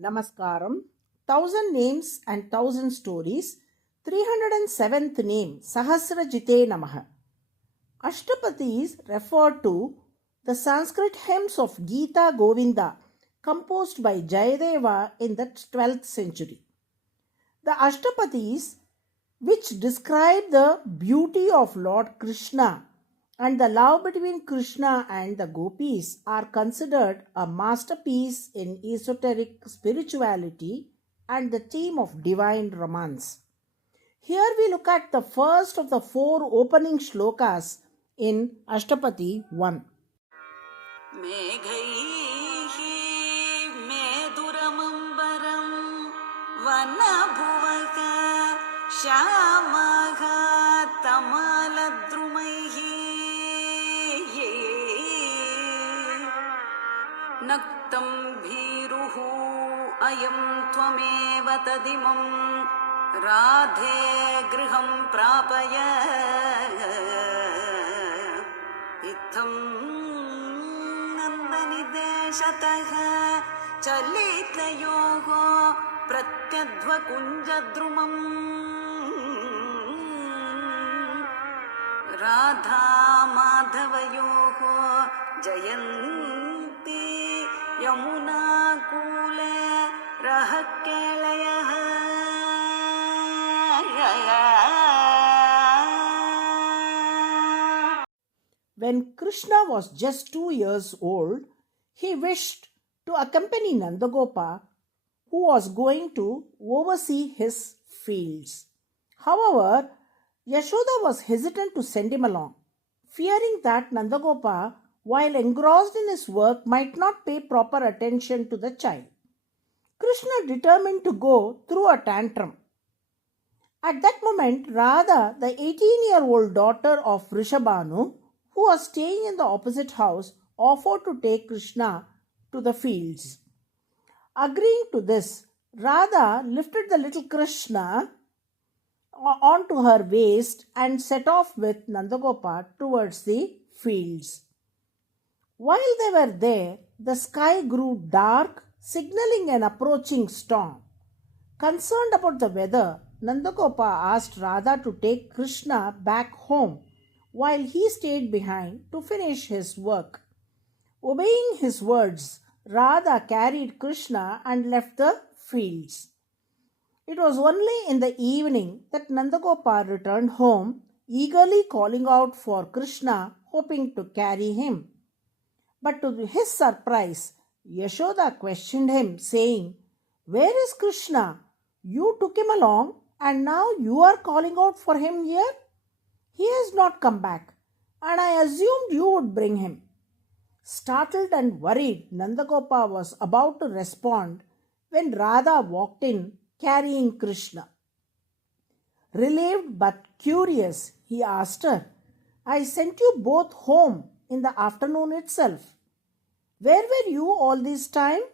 Namaskaram, Thousand Names and Thousand Stories, 307th name, SAHASRAJITHE NAMAH. Ashtapatis refer to the Sanskrit hymns of Gita Govinda composed by Jayadeva in the 12th century. The Ashtapatis, which describe the beauty of Lord Krishna and the love between Krishna and the gopis, are considered a masterpiece in esoteric spirituality and the theme of divine romance. Here we look at the first of the four opening shlokas in Ashtapati 1. नक्तं भीरुः अयं त्वमेव तदिमं राधे गृहं प्रापय इत्थं नन्दनिदेशतः चलितयोः प्रत्यध्वकुञ्जद्रुमम् राधा माधवयोः जयन्ती Yamuna कूले रहकेलयः. When Krishna was just 2 years old, he wished to accompany Nandagopa, who was going to oversee his fields. However, Yashoda was hesitant to send him along, fearing that Nandagopa, while engrossed in his work, might not pay proper attention to the child. Krishna determined to go through a tantrum. At that moment, Radha, the 18-year-old daughter of Rishabhanu, who was staying in the opposite house, offered to take Krishna to the fields. Agreeing to this, Radha lifted the little Krishna onto her waist and set off with Nandagopa towards the fields. While they were there, the sky grew dark, signaling an approaching storm. Concerned about the weather, Nandagopa asked Radha to take Krishna back home while he stayed behind to finish his work. Obeying his words, Radha carried Krishna and left the fields. It was only in the evening that Nandagopa returned home, eagerly calling out for Krishna, hoping to carry him. But to his surprise, Yashoda questioned him, saying, "Where is Krishna? You took him along, and now you are calling out for him here? He has not come back, and I assumed you would bring him." Startled and worried, Nandagopa was about to respond when Radha walked in, carrying Krishna. Relieved but curious, he asked her, "I sent you both home in the afternoon itself. Where were you all this time?"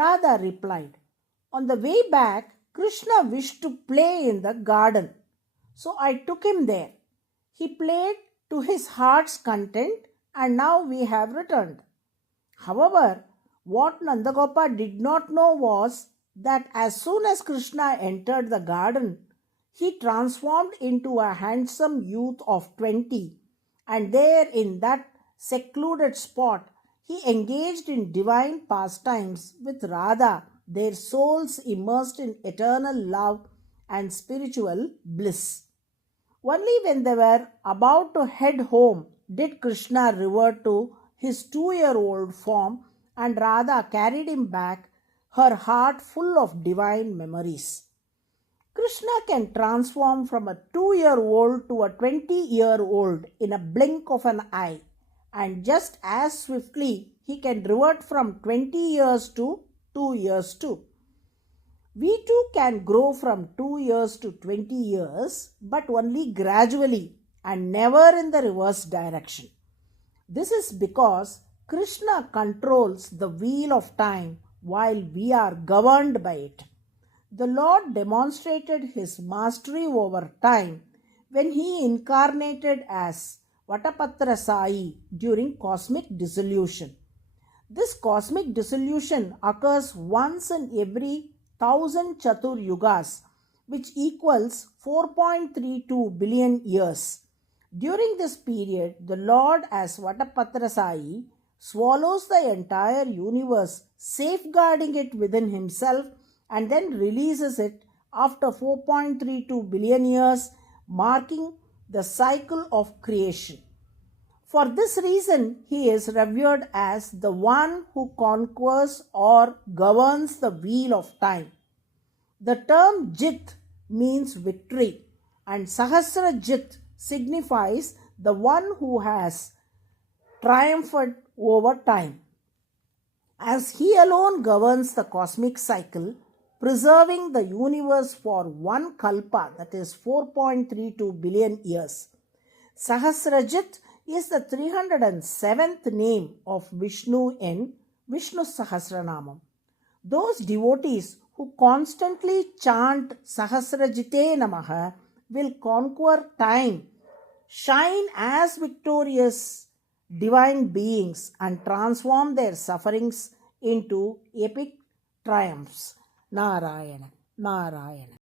Radha replied, "On the way back, Krishna wished to play in the garden, so I took him there. He played to his heart's content, and now we have returned." However, what Nandagopa did not know was that as soon as Krishna entered the garden, he transformed into a handsome youth of 20, and there in that secluded spot, he engaged in divine pastimes with Radha, their souls immersed in eternal love and spiritual bliss. Only when they were about to head home did Krishna revert to his 2-year-old form, and Radha carried him back, her heart full of divine memories. Krishna can transform from a 2-year-old to a 20-year-old in a blink of an eye, and just as swiftly he can revert from 20 years to 2 years too. We too can grow from 2 years to 20 years, but only gradually and never in the reverse direction. This is because Krishna controls the wheel of time while we are governed by it. The Lord demonstrated his mastery over time when he incarnated as Vatapatra Sai during cosmic dissolution. This cosmic dissolution occurs once in every 1000 Chatur Yugas, which equals 4.32 billion years. During this period, the Lord as Vatapatrasai swallows the entire universe, safeguarding it within himself, and then releases it after 4.32 billion years, marking the cycle of creation. For this reason, he is revered as the one who conquers or governs the wheel of time. The term Jit means victory, and Sahasrajith signifies the one who has triumphed over time. As he alone governs the cosmic cycle, preserving the universe for one kalpa, that is 4.32 billion years. Sahasrajith is the 307th name of Vishnu in Vishnu Sahasranamam. Those devotees who constantly chant Sahasrajithe Namaha will conquer time, shine as victorious divine beings, and transform their sufferings into epic triumphs. Narayana, Narayana.